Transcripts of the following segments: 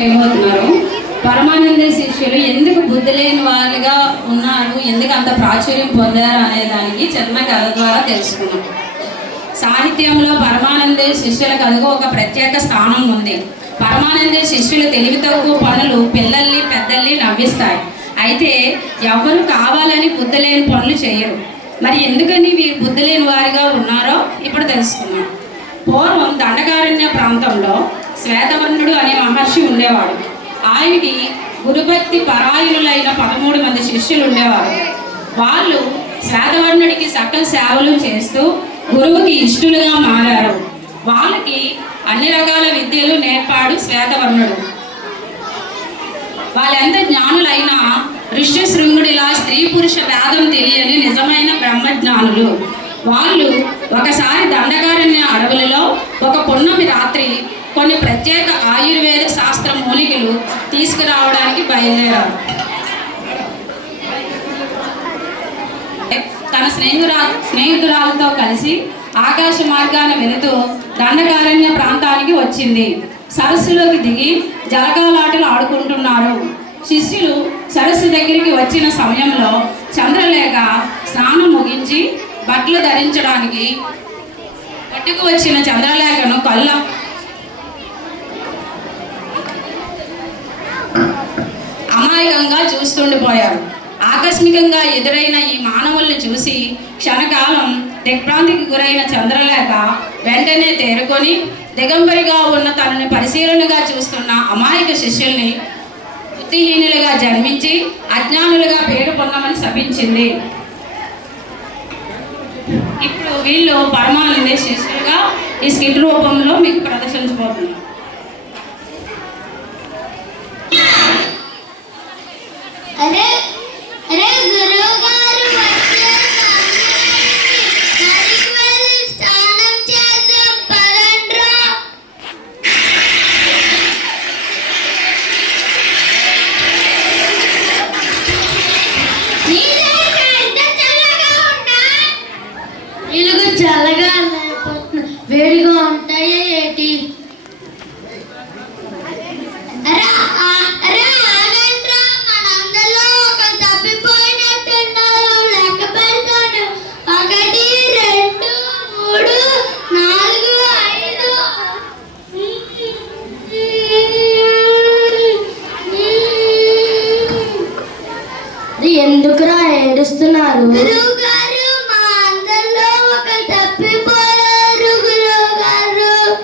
చేయబోతున్నారు. పరమానంద శిష్యులు ఎందుకు బుద్ధి లేని వారుగా ఉన్నారు, ఎందుకు అంత ప్రాచుర్యం పొందారు అనే దానికి చిన్న కథ ద్వారా తెలుసుకున్నాం. సాహిత్యంలో పరమానంద శిష్యుల కథకు ఒక ప్రత్యేక స్థానం ఉంది. పరమానంద శిష్యుల తెలివి తక్కువ పనులు పిల్లల్ని పెద్దల్ని నవ్విస్తాయి. అయితే ఎవరు కావాలని బుద్ధి లేని పనులు చేయరు. మరి ఎందుకని వీరు బుద్ధి లేని వారిగా ఉన్నారో ఇప్పుడు తెలుసుకున్నాం. పూర్వం దండకారణ్య ప్రాంతంలో శ్వేతవర్ణుడు అనే మహర్షి ఉండేవాడు. ఆయనకి గురుభక్తి పరాయణులైన 13 మంది శిష్యులు ఉండేవారు. వాళ్ళు శ్వేతవర్ణుడికి సకల సేవలు చేస్తూ గురువుకి ఇష్టలుగా మారారు. వాళ్ళకి అన్ని రకాల విద్యలు నేర్పాడు శ్వేతవర్ణుడు. వాళ్ళెంత జ్ఞానులైనా ఋష్యశృంగుడిలా స్త్రీ పురుష భేదం తెలియని నిజమైన బ్రహ్మజ్ఞానులు. వాళ్ళు ఒకసారి దండకారణ్య అడవులలో ఒక పున్నమి రాత్రి కొన్ని ప్రత్యేక ఆయుర్వేద శాస్త్ర మూలికలు తీసుకురావడానికి బయలుదేరారు. తన స్నేహితురాలతో కలిసి ఆకాశ మార్గాన వెళుతూ దండకారణ్య ప్రాంతానికి వచ్చింది. సరస్సులోకి దిగి జలకాలాటలు ఆడుకుంటున్నారు. శిష్యులు సరస్సు దగ్గరికి వచ్చిన సమయంలో చంద్రలేఖ స్నానం ముగించి బట్టలు ధరించడానికి పట్టుకు వచ్చిన చంద్రలేఖను అమాయకంగా చూస్తుండిపోయారు. ఆకస్మికంగా ఎదురైన ఈ మానవుల్ని చూసి క్షణకాలం దిగ్భ్రాంతికి గురైన చంద్రలేఖ వెంటనే తేరుకొని దిగంబరిగా ఉన్న తనని పరిశీలనగా చూస్తున్న అమాయక శిష్యుల్ని బుద్ధిహీనులుగా జన్మించి అజ్ఞానులుగా పేరు పొందమని శపించింది. ఇప్పుడు వీళ్ళు పరమానంద శిష్యులుగా ఈ స్కిట్ రూపంలో మీకు ప్రదర్శించబోతున్నారు. చల్లగా వేడిగా ఉంటాయి ఏంటి? మనందరిలో ఒక తప్పిపోయినట్టున్నారు. లెక్క పెడతాను. 1 2 3 4 5. ఎందుకురా ఏడుస్తున్నారు?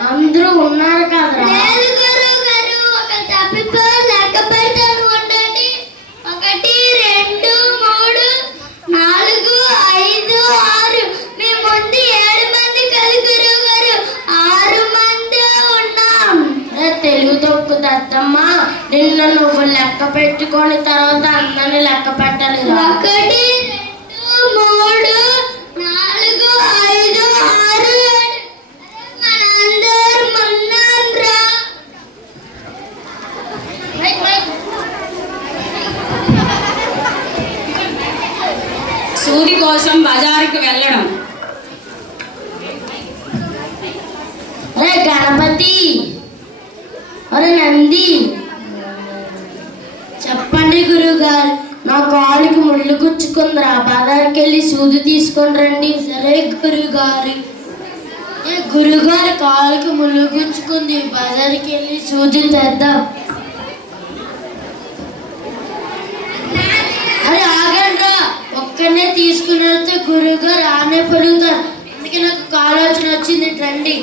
అందరూ ఉన్నారు కదా. 1 2 3 4 5 6 మీ ముందు 7 మంది కలిసి గురువుగారు 6 మంది ఉన్నాం. తెలుగు తొక్కు దత్తమ్మ, నిన్న నువ్వు లెక్క పెట్టుకొని తర్వాత అందరినీ లెక్క పెట్టాలి. 1 2 3 4 5 6 సూది కోసం బజారుకు వెళ్ళడం. అరే గణపతి, అరే నంది, చెప్పండి గురువుగారు. నా కాలుకి ముళ్ళు గుచ్చుకుందిరా, బజారుకి వెళ్ళి సూది తీసుకొని రండి. సరే గురువుగారు. గురువుగారు కాలుకి ముళ్ళు గుచ్చుకుంది, బజారుకి వెళ్ళి సూది తెద్దాం. అరే ఆగండ్రా, ఒక్కనే తీసుకుని వెళ్తే గురువుగారు ఆనే పడుగుతారు. అందుకే నాకు ఆలోచన వచ్చింది, రండి.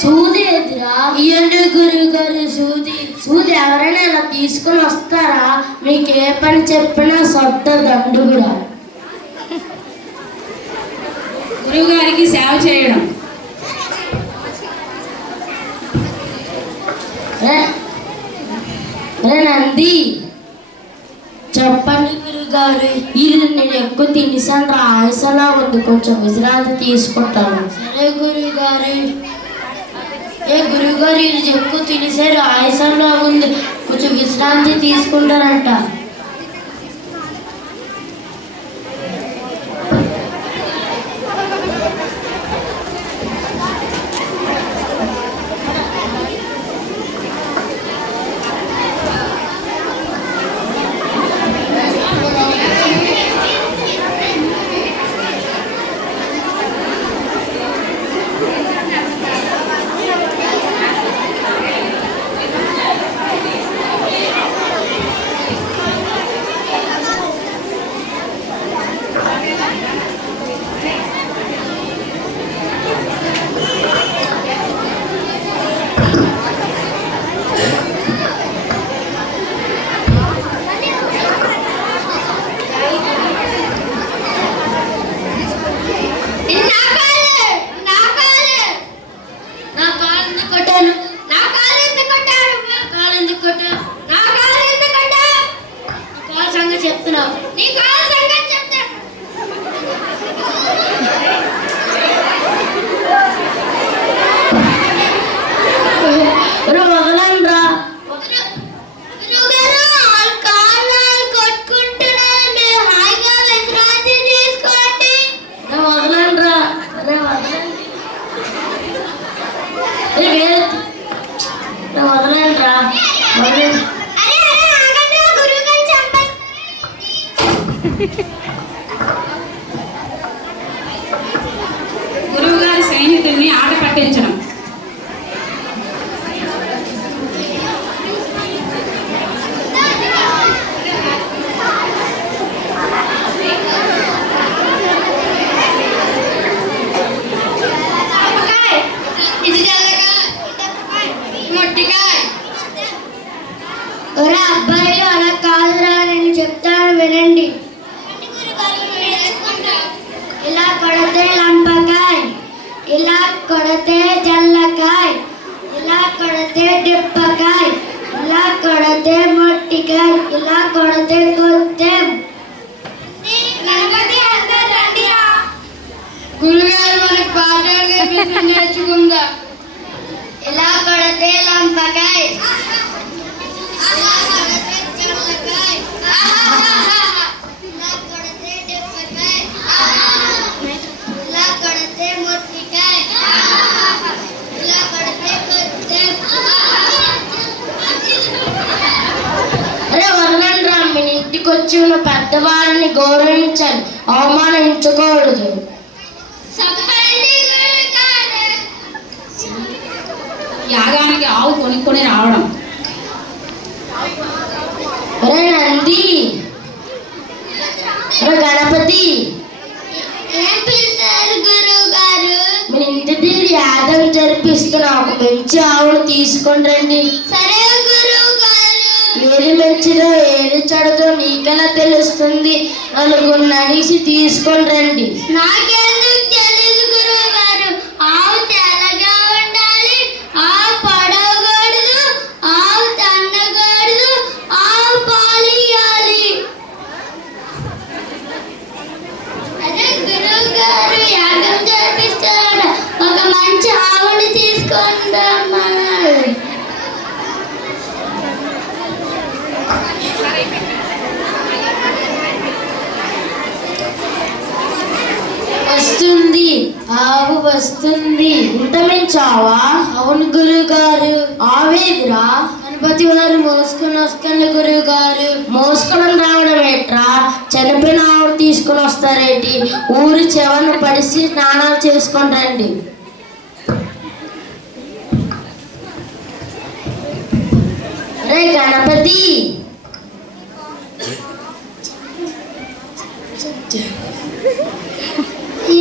సూది ఎదురా ఇయ్యండి గురువుగారు. సూది ఎవరైనా ఇలా తీసుకొని వస్తారా? మీకు ఏ పని చెప్పినా సొంత దండుగురా. గురువుగారికి సేవ చేయడం. నంది, చెప్పండి గురుగారు. ఇది నేను ఎక్కువ తినేసాను, ఆయుసలా ఉంది, కొంచెం విశ్రాంతి తీసుకుంటాను. సరే గురుగారు. ఏ గురువుగారు ఇది ఎక్కువ తినేసారు, ఆయాసంలో ఉంది, కొంచెం విశ్రాంతి తీసుకుంటారంట. చెప్తున్నావు వదలండ్రా. వదలండ్రా, వదలండ్రా. గురువు గారి సైనికుల్ని ఆట పట్టించడం. అబ్బాయిలు అలా కాదురా, నేను చెప్తాను వినండి. ఇలా కొడితే లంపకాయ్, ఇలా కొడితే జల్లకాయ్, ఇలా కొడితే డిప్పకాయ్, ఇలా కొడితే మొట్టికాయ్, ఇలా కొడితే కొత్తెం. గురుగారు మనకు పాఠాలు నేర్చుకుందా. ఇలా కొడితే లంపకాయ్, ఇలా కొడితే జల్లకాయ్, ఇలా కొడితే డిప్పకాయ్, ఇలా కొడితే మొట్టికాయ్, ఇలా కొడితే కొత్తెం. అరే వదలండ్రా, మీ ఇంటికి వచ్చి ఉన్న పెద్దవారిని గౌరవించాలి, అవమానించకూడదు. యాగానికి ఆవు కొనుక్కొని రావడం. అరే నంది, అరే గణపతి, ఏం పిలిచారు గురువు గారు? మీ ఇంటి దగ్గర యాగం జరిపిస్తున్నా, ఒక మంచి ఆవును తీసుకొని రండి. సరే గురువు గారు. ఏది మంచిదో ఏది చెడుదో నీకెలా తెలుస్తుంది? నలుగురు నడిసి తీసుకొని రండి. నాకెందుకు తెలియదు గురువు గారు. ఆవు తెల్లగా ఉండాలి, ఆవు పడవకూడదు, ఆవు తన్నకూడదు, ఆవు పాలు ఇవ్వాలి. అదే గురువు గారు యాగం జరిపిస్తాడు, ఒక మంచి ఆవుని తీసుకుందామా? వస్తుంది, ఆవు వస్తుంది. ఇంత మించావా? అవును గురువు గారు. ఆవేదిరా, గణపతి వారు మోసుకొని వస్తుంది గురువు గారు. మోసుకొని రావడం ఏట్రా? చనిపోయిన ఆవు తీసుకొని వస్తారేంటి? ఊరి చెవను పడిసి స్నానాలు చేసుకొని రండి. రే గణపతి,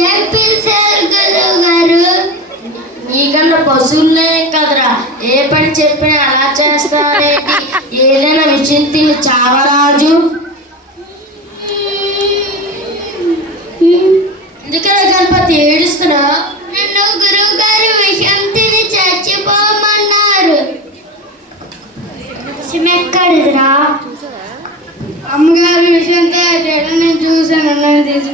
ఏం పిలిచారు గురువు గారు? నీకన్నా పశువులే కదరా, ఏ పని చెప్పినా అలా చేస్తారేంటి? ఏదైనా విషయం తిని చావరాజు. ఎందుకనే గణపతి ఏడుస్తున్నా? నన్ను గురువు గారు విషయం తిని చచ్చిపోమన్నారు. ఎక్కడిదిరా? అమ్మగారు విషయం నేను చూశాను, నన్ను తీసి.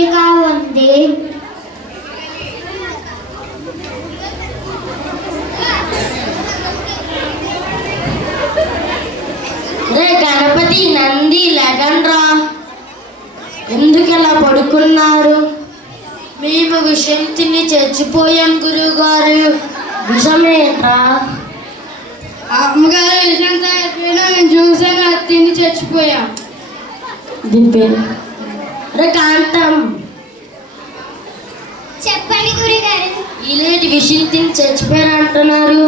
తీయగా ఉంది. రే గణపతి, నంది, లెగండ్రా. ఎందుకు ఇలా పడుకున్నారు? మేము విషం తిని చచ్చిపోయాం గురువుగారు. విషమేంట్రా? అమ్మగారు విషం తాగిపోయినా మేము చూసాను, అది తిని చచ్చిపోయాం. దీని పేరు రే కాంతం. చెప్పండి గురుగారు. ఇలాంటి విషయం తిని చచ్చిపోయారు అంటున్నారు.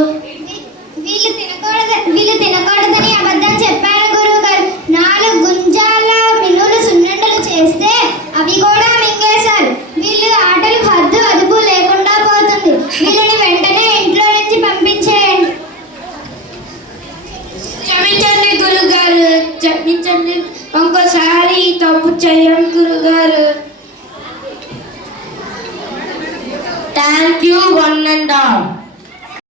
వీళ్ళు తినకూడదని అబద్ధం చెప్పారు గురువుగారు. 4 గుంజాల మినులు సున్నుండలు చేస్తే అవి కూడా మింగేశారు. వీళ్ళు ఆటలకు హద్దు అదుపు లేకుండా పోతుంది. వీళ్ళని వెంటనే ఇంట్లో నుంచి పంపించేయండి. క్షమించండి గురుగారు, క్షమించండి. ఇంకోసారి ఈ తప్పు చెయ్యం గురుగారు. Thank you one and all.